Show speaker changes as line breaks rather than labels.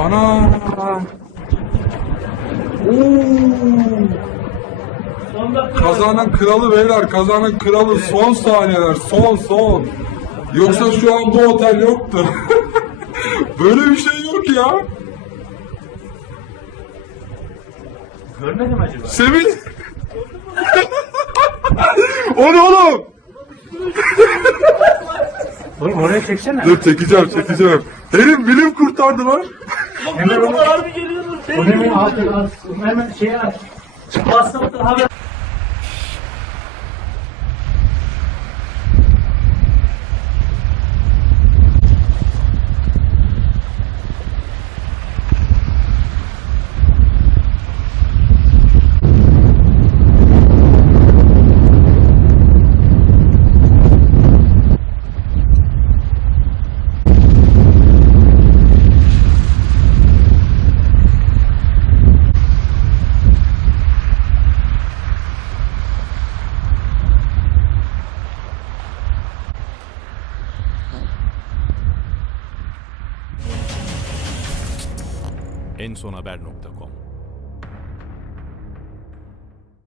Ana. Oo. Kazanın kralı beyler, kazanın kralı son saniyeler, son son. Yoksa şu an bu otel yoktur. Böyle bir şey yok ya.
Görmedim acaba?
Semih. o ne oğlum?
Oğlum oraya çeksene.
Dur çekeceğim, çekeceğim. Benim bilim kurtardı lan.
Hemen onu harbi geliyordur. Onu hemen al, al. Hemen şeye aç. WhatsApp'tan haber.
ensonhaber.com